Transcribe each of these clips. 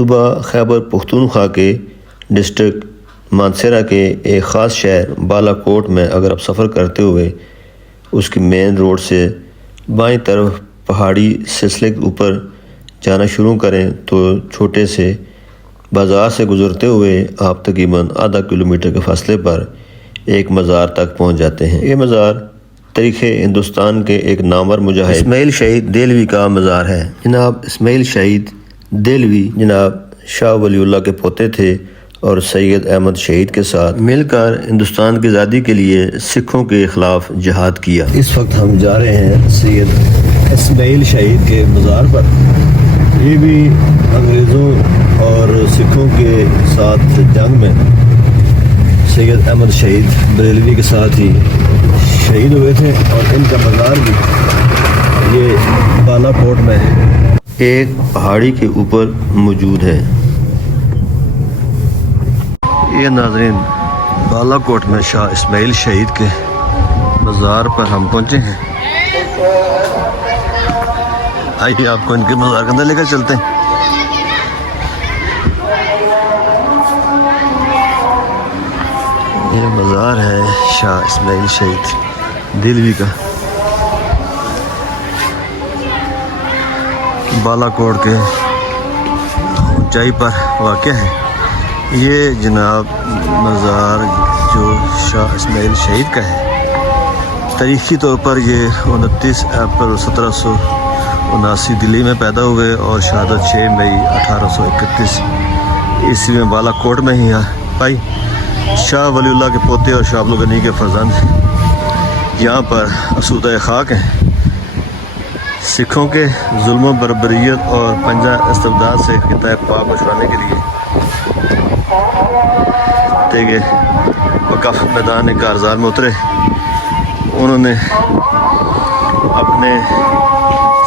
صوبہ خیبر پختونخوا کے ڈسٹرکٹ مانسہرہ کے ایک خاص شہر بالا کوٹ میں اگر آپ سفر کرتے ہوئے اس کی مین روڈ سے بائیں طرف پہاڑی سلسلے کے اوپر جانا شروع کریں تو چھوٹے سے بازار سے گزرتے ہوئے آپ تقریباً آدھا کلومیٹر کے فاصلے پر ایک مزار تک پہنچ جاتے ہیں۔ یہ مزار تاریخ ہندوستان کے ایک نامور مجاہد اسماعیل شہید دہلوی کا مزار ہے۔ جناب اسماعیل شہید دہلوی جناب شاہ ولی اللہ کے پوتے تھے اور سید احمد شہید کے ساتھ مل کر ہندوستان کی آزادی کے لیے سکھوں کے خلاف جہاد کیا۔ اس وقت ہم جا رہے ہیں سید اسماعیل شہید کے مزار پر۔ یہ بھی انگریزوں اور سکھوں کے ساتھ جنگ میں سید احمد شہید بریلوی کے ساتھ ہی شہید ہوئے تھے، اور ان کا مزار بھی یہ بالا کوٹ میں ایک پہاڑی کے اوپر موجود ہے۔ یہ ناظرین بالا کوٹ میں شاہ اسماعیل شہید کے مزار پر ہم پہنچے ہیں۔ آئیے آپ کو ان کے مزار کے اندر لے کر چلتے ہیں۔ یہ مزار ہے شاہ اسماعیل شہید دہلوی کا، بالا کوٹ کے اونچائی پر واقع ہے۔ یہ جناب مزار جو شاہ اسماعیل شہید کا ہے، تاریخی طور پر یہ 29 اپریل 1779 دلی میں پیدا ہوئے اور شہادت 6 مئی 1831 عیسوی میں بالا کوٹ میں ہی پائی۔ شاہ ولی اللہ کے پوتے اور شاہ عبد الغنی کے فرزند یہاں پر اسودہ خاک ہیں۔ سکھوں کے ظلم و بربریت اور پنجہ استبداد سے خطہ پاک کو چھڑانے کے لیے تیگے وقف میدان کارزار میں اترے۔ انہوں نے اپنے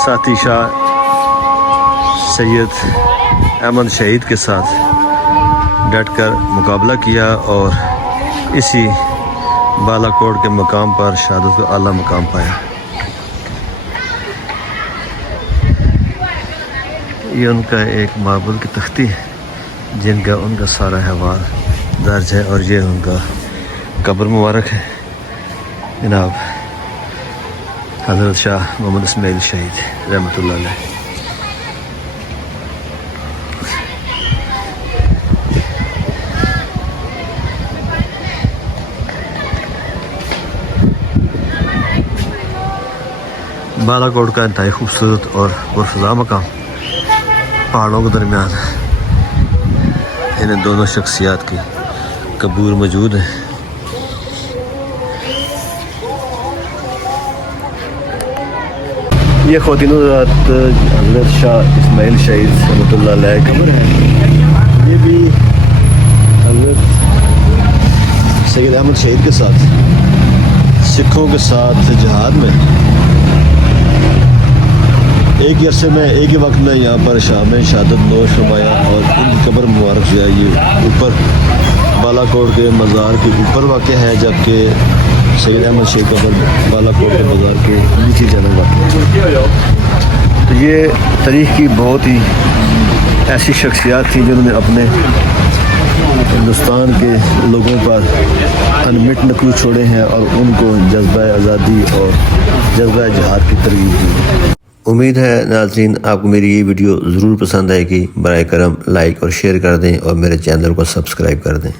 ساتھی شاہ سید احمد شہید کے ساتھ ڈٹ کر مقابلہ کیا اور اسی بالا کوٹ کے مقام پر شہادت کا اعلیٰ مقام پایا۔ یہ ان کا ایک ماربل کی تختی ہے جن کا ان کا سارا احوال درج ہے، اور یہ ان کا قبر مبارک ہے جناب حضرت شاہ محمد اسماعیل شہید رحمۃ اللہ علیہ۔ بالا کوٹ کا انتہائی خوبصورت اور پرفضا مقام پہاڑوں کے درمیان ان دونوں شخصیات کی قبور موجود ہے۔ یہ خواتین حضرات حضرت شاہ اسماعیل شہید رحمۃ اللہ علیہ قبر ہے۔ یہ بھی حضرت سید احمد شہید کے ساتھ سکھوں کے ساتھ جہاد میں ایک ہی عرصے میں ایک ہی وقت میں یہاں پر شام شہادت نوش فرمایا، اور ان کی قبر مبارک جو ہے یہ اوپر بالا کوٹ کے مزار کے اوپر واقع ہے، جبکہ سید احمد شہید قبر بالا کوٹ کے مزار کے نیچے جانب واقع ہے۔ تو یہ تاریخ کی بہت ہی ایسی شخصیات تھیں جنہوں نے اپنے ہندوستان کے لوگوں پر انمٹ نقوش چھوڑے ہیں اور ان کو جذبہ آزادی اور جذبہ جہاد کی ترغیب دی۔ امید ہے ناظرین آپ کو میری یہ ویڈیو ضرور پسند آئے گی۔ برائے کرم لائک اور شیئر کر دیں اور میرے چینل کو سبسکرائب کر دیں۔